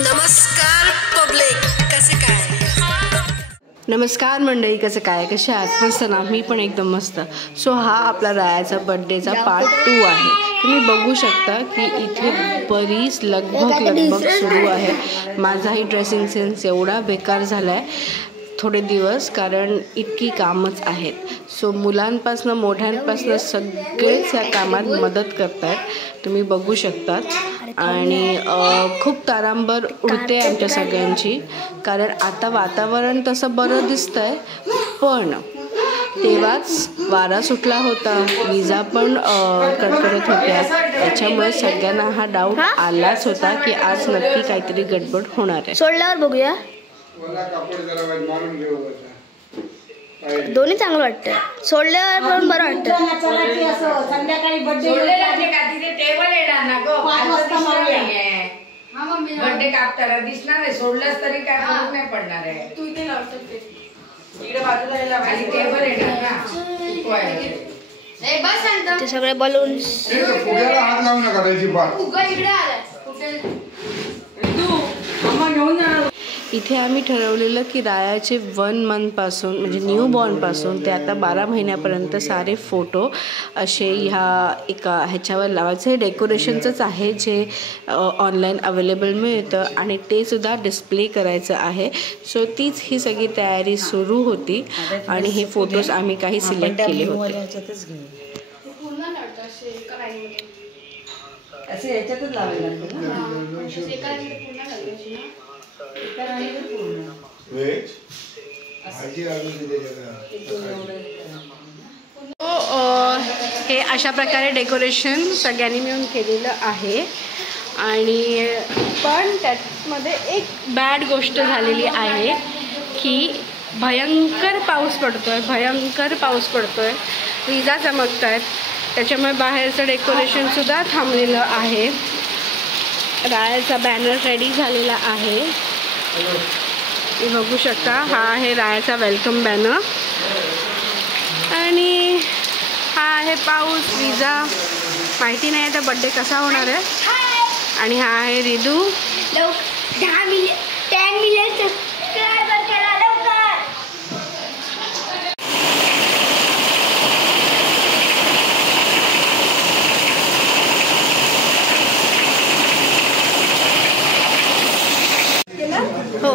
नमस्कार पब्लिक, कसे काय? नमस्कार मंडळी, कसं काय, कशा आहात? मस्त ना? मी पण एकदम मस्त. सो हा आपला रायाचा बर्थडेचा पार्ट 2 आहे. तुम्ही बघू शकता की इथे बरीच लगबग सुरू आहे. माझाही ड्रेसिंग सेन्स एवढा बेकार झाला आहे थोडे दिवस, कारण इतकी कामच आहेत. सो मुलांपासून मोठ्यांपासून सगळेच या कामात मदत करत आहेत, तुम्ही बघू शकतात. आणि खूप तारांबर उडते आमच्या सगळ्यांची, कारण आता वातावरण तसं बरं दिसतंय, पण तेव्हाच वारा सुटला होता, विजा पण कडकडत होत्या. त्याच्यामुळे सगळ्यांना हा डाऊट आलाच होता की आज नक्की काहीतरी गडबड होणार आहे. सोडल्यावर बघूया. दोन्ही चांगलं वाटतं, सोडल्यावर पण बरं वाटतं. संध्याकाळी टेबल येणार ना गो, बर्थडे कापताना दिसणार आहे. सोडलंच तरी काय फरक नाही पडणार आहे. तू इथे लावू शकते, इकडे बाजूला खाली टेबल येणार ना. ते सगळे बलून्स हात लावू नका त्याची बात. इथे आम्ही ठरवलेलं की रायाचे 1 मंथपासून म्हणजे न्यू बॉर्नपासून ते आता 12 महिन्यापर्यंत सारे फोटो असे ह्याच्यावर लावायचं. हे डेकोरेशनचंच आहे जे ऑनलाईन अवेलेबल मिळतं, आणि ते सुद्धा डिस्प्ले करायचं आहे. सो तीच ही सगळी तयारी सुरू होती, आणि हे फोटोज आम्ही काही सिलेक्ट केले होते. असे याच्यातच लावायला लागतं ना. हे अशा प्रकारे डेकोरेशन सगळ्यांनी मिळून केलेलं आहे. आणि पण त्यामध्ये एक बॅड गोष्ट झालेली आहे की भयंकर पाऊस पडतोय, विजा चमकत आहेत, त्याच्यामुळे बाहेरचं डेकोरेशनसुद्धा थांबलेलं आहे. रायाचा बॅनर रेडी झालेला आहे, हे बघू शकता. हा आहे रायाचा वेलकम बॅनर, आणि हा आहे पाऊस, विजा. माहिती नाही आता बर्थडे कसा होणार आहे. आणि हा आहे रिदू. 10 मिलियन सबस्क्रायबर करा लवकर. हो,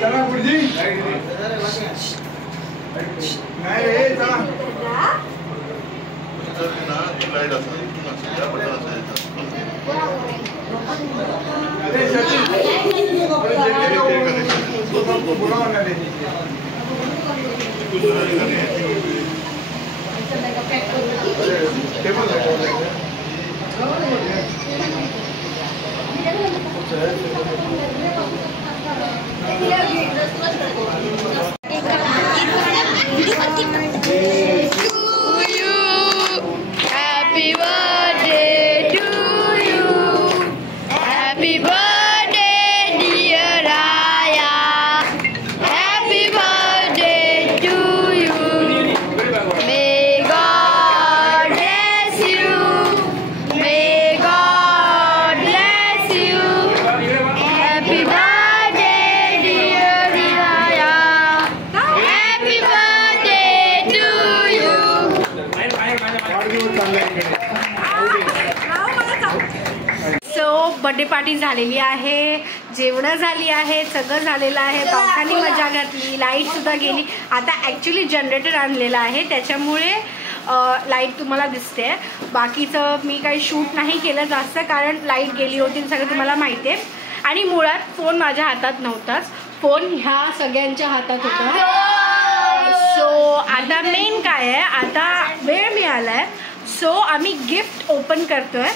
चला गुरुजी, नाही रे, चला. अरे सचिन, बर्थडे पार्टी झालेली आहे, जेवणं झाली आहे, सगळं झालेलं आहे. पावसाने मजा घातली, लाईटसुद्धा गेली. आता ॲक्च्युली जनरेटर आणलेलं आहे, त्याच्यामुळे लाईट तुम्हाला दिसते. बाकीचं मी काही शूट नाही केलं जास्त, कारण लाईट गेली होती, सगळं तुम्हाला माहिती आहे. आणि मुळात फोन माझ्या हातात नव्हताच, फोन ह्या सगळ्यांच्या हातात होता. सो आता मेन काय आहे, आता वेळ मिळाला आहे, सो आम्ही गिफ्ट ओपन करतोय.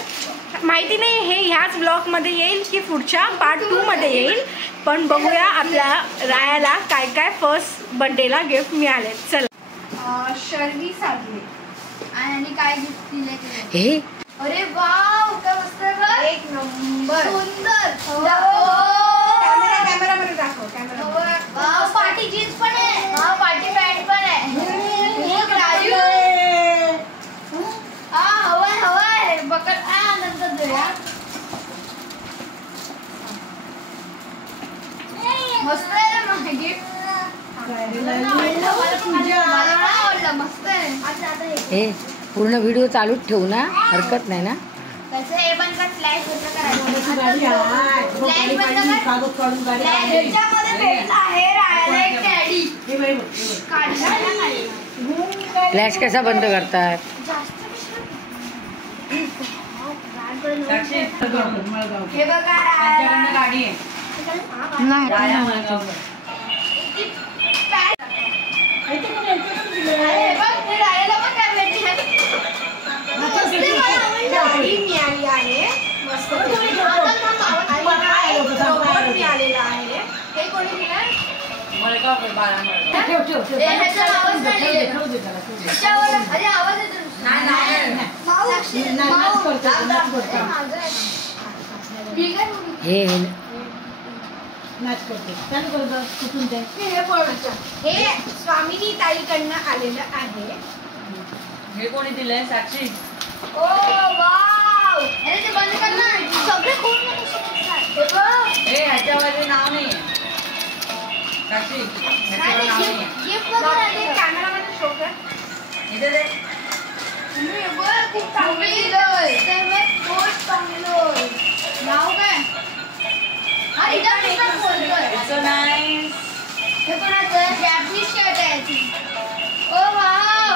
माहिती नाही हे ह्याच ब्लॉगमध्ये येईल की पुढच्या पार्ट 2 मध्ये येईल, पण बघूया आपल्या रायाला काय काय फर्स्ट बर्थडेला गिफ्ट मिळाले. चला. शर्वी साधले आणि काय गिफ्ट दिले हे अरे वाव काय मस्त आहे. एक नंबर सुंदर. कॅमेरामध्ये दाखव. वाव पार्टी जीन्स पण आहे. हा पार्टी पॅन्ट पण आहे. राजू हवाय बकट नंतर देऊया. मस्त आहे ना गिफ्ट. मस्त आहे. पूर्ण व्हिडिओ चालूच ठेवू ना, हरकत नाही ना. कसं हे बंद कर. फ्लॅश बंद करायचं. फ्लॅश बंद कर. ह्याच्यामध्ये भेटला आहे राहायला एक कॅडी. फ्लॅश कसा बंद करतात? हे बघा गाडी आहे. गाडी मिळाली आहे. मस्त मिळालेला आहे. हे कोणी दिलं? हे स्वामिनी ताईकडनं आलेलं आहे. हे कोणी दिलंय? साक्षी. ओ वाव. अरे ते बंद कर ना. सगळे कोण हे ह्याच्यावर नाव नाही. साक्षी ह्याच्यावर नाव नाही. गिफ्ट वगैरे ते कॅमेरामध्ये शो कर. इथे दे. खूप चांगलं दिलंय. पोस्ट चांगलं. नाव काय? हा इथं बोलतोय. It's so nice. हे कोणाचं? जॅपनीज शर्ट आहे ती. ओ वाव.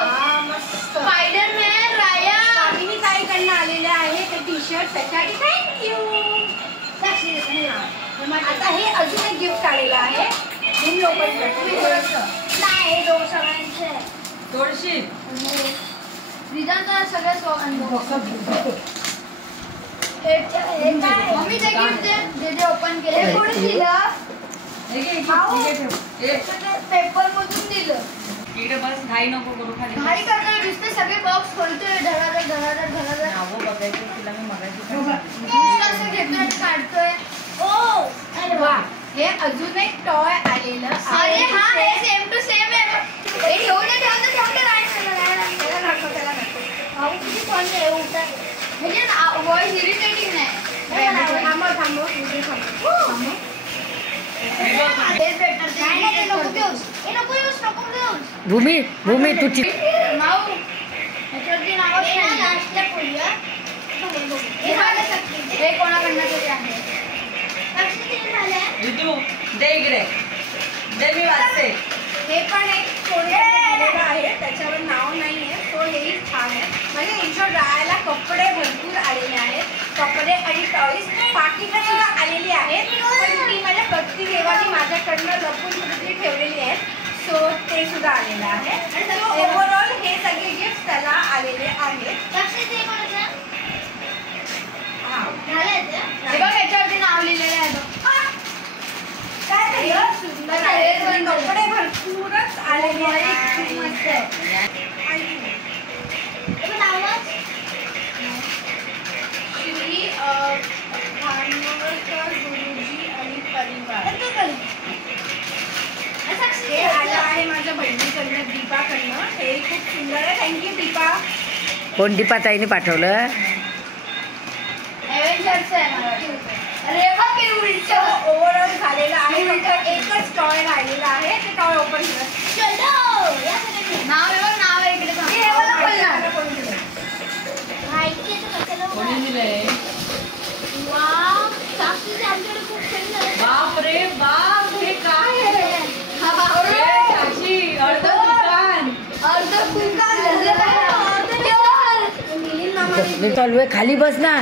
स्पायडरमॅन राया. स्वामिनी ताईकडनं आलेले आहे ते टी शर्ट. त्यासाठी थँक्यू. आता हे अजून एक गिफ्ट आलेलं आहे. नाही दोन सगळ्यांचे. थोडीशी रिझांचा सगळ्यात मम्मी ते गिफ्ट दे ओपन केलं. हे कोणी दिलं? पेपर मधून दिलं. इकडे बस घाई नको करू. खाली घाई करतोय नुसते सगळे बॉक्स खोलतोय. धडाधड नावं बघायची तुला मी मगाशी असं घेतोय आणि काढतोय. ओ अरे वा. हे अजून एक टॉय आलेलं अरे हा हे सेम टू सेम आहे. हे ठेवून म्हणजे व्हॉइस इरिटेटिंग नाही. भूमी तुझी हे कोणाकडनं तरी आहे. दे इकडे दे. मी वाचते. हे पण एक कोणी आहे. त्याच्यावर नाव नाहीये. तो हेही छान आहे. म्हणजे इंशॉर्ट राहायला कपडे भरपूर आलेले आहेत. कपडे आणि टॉईज पाकिटं सुद्धा आलेली आहेत. पण ती माझ्या भक्ती देवानी माझ्याकडनं लपून कुठेतरी ठेवलेली आहेत. सो ते सुद्धा आलेलं आहे. आणि ओव्हरऑल हे सगळे गिफ्ट त्याला आलेले आहेत. हे बघ याच्यावरती नाव लिहिलेलं आहे. सुंदर आहे. कपडे भरपूरच आलेले आहेत. श्री भांडवलकर गुरुजी आणि परिवार. हे आलं आहे माझ्या बहिणीकडनं दीपाकडनं. हे खूप सुंदर आहे. थँक्यू दीपा. कोण दीपा ताईने पाठवलं? ओव्हरऑल झालेला आहे. फक्त एकच टॉय राहिलेला आहे. ते टॉय ओपन केलं. नाव आहे बघ. नाव आहे इकडे. कोणी दिलंय? बाप रे बाप. हे काय आहे? साक्षी अर्ध दुकान चालू आहे. खाली बस ना.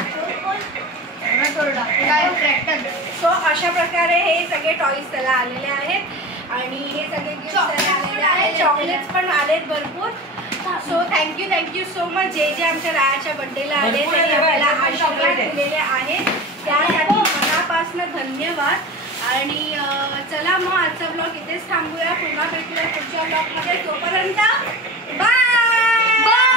सो अशा प्रकारे हे सगळे टॉईज त्याला आलेले आहेत आणि हे सगळे गिफ्ट त्याला आलेले आहेत. चॉकलेट्स पण आलेत भरपूर. So thank you so much. जे आमच्या रायाच्या बर्थडेला आले त्यांनी आपल्याला आशीर्वाद दिलेले आहेत त्यासाठी मनापासून धन्यवाद. आणि चला मग आजचा ब्लॉग इथेच थांबूया. पुन्हा भेटूया पुढच्या ब्लॉगमध्ये. तोपर्यंत बाय बाय.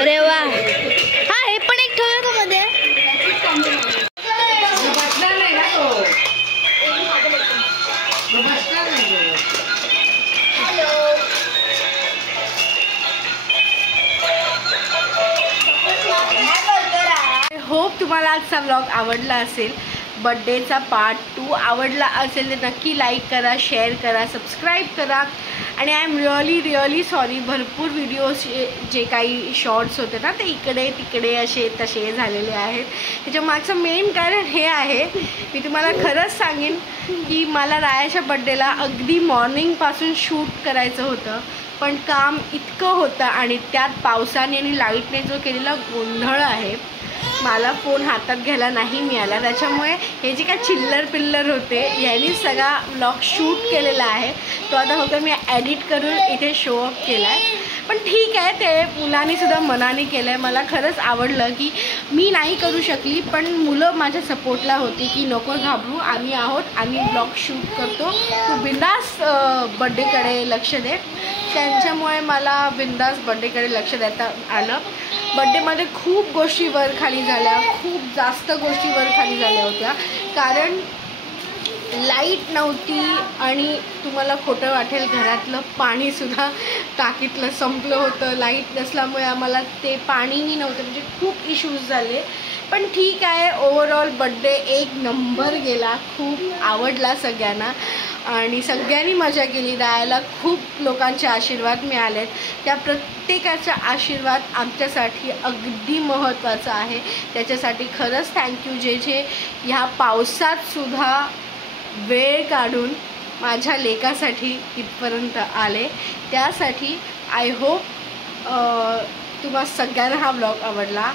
अरे वा. हा हे पण एक ठेवूया का मध्ये. बसणार नाही ना तो. बसणार नाही आय होप तुम्हाला आजचा व्लॉग आवडला असेल. बड्डेचा पार्ट 2 आवडला असेल तर नक्की लाईक करा, शेअर करा, सबस्क्राईब करा. आणि आय एम रिअली सॉरी. भरपूर व्हिडिओज जे काही शॉर्ट्स होते ना ते इकडे तिकडे असे तसे झालेले आहेत. त्याच्या मागचं मेन कारण हे आहे, मी तुम्हाला खरंच सांगेन की मला रायाच्या बड्डेला अगदी मॉर्निंगपासून शूट करायचं होतं, पण काम इतकं होतं आणि त्यात पावसाने आणि लाईटने जो केलेला गोंधळ आहे, मला फोन हातात घ्यायला नाही मिळाला. त्याच्यामुळे हे जे काय चिल्लर पिल्लर होते यांनी सगळा व्लॉग शूट केलेला आहे. तो आता फक्त मी एडिट करून इथे शो अप केला आहे. पण ठीक आहे, ते मुलांनीसुद्धा मनाने केलं आहे. मला खरंच आवडलं की मी नाही करू शकली, पण मुलं माझ्या सपोर्टला होती की नको घाबरू, आम्ही आहोत, आम्ही ब्लॉग शूट करतो, तू बिंदास बड्डेकडे लक्ष दे. त्यांच्यामुळे मला बिंदास बड्डेकडे लक्ष देता आलं. बड्डेमध्ये खूप गोष्टी वर खाली झाल्या, खूप जास्त गोष्टी वर खाली झाल्या होत्या, कारण लाईट नव्हती. आणि तुम्हाला खोटं वाटेल, घरातलं पाणीसुद्धा टाकीतलं संपलं होतं. लाईट नसल्यामुळे आम्हाला ते पाणीही नव्हतं, म्हणजे खूप इश्यूज झाले. पण ठीक आहे, ओव्हरऑल बड्डे एक नंबर गेला. खूप आवडला सगळ्यांना आणि सगळ्यांनी मजा केली. रायाला खूप लोकांचे आशीर्वाद मिळालेत. त्या प्रत्येकाचा आशीर्वाद आमच्यासाठी अगदी महत्त्वाचा आहे. त्याच्यासाठी खरंच थँक्यू, जे ह्या पावसातसुद्धा वेळ काढून माझ्या लेकासाठी इथपर्यंत आले. त्यासाठी आय होप तुम्हा सगळ्यांना हा ब्लॉग आवडला.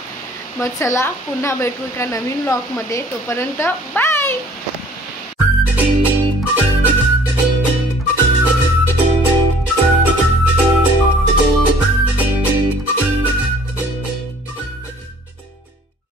मग चला पुन्हा भेटू एका नवीन ब्लॉगमध्ये. तोपर्यंत बाय.